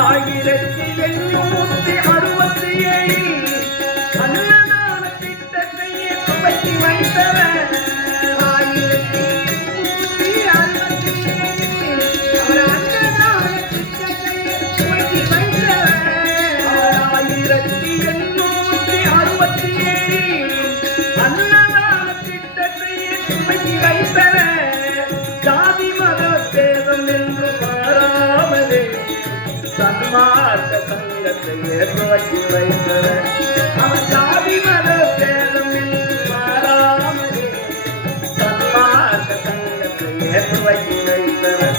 1867 அன்னதான திட்டத்தை துவக்கி வைத்தவர் 1867 அன்னதான திட்டத்தை துவக்கி வைத்தவர் ஜாதி மத பேதம் என்று மாறாமலே சன்மார்க்க சங்கத்தை துவக்கி வைத்தவர் அவர் ஜாதி மத பேதம் என்று மாறாமலே சன்மார்க்க சங்கத்தை துவக்கி வைத்தவர்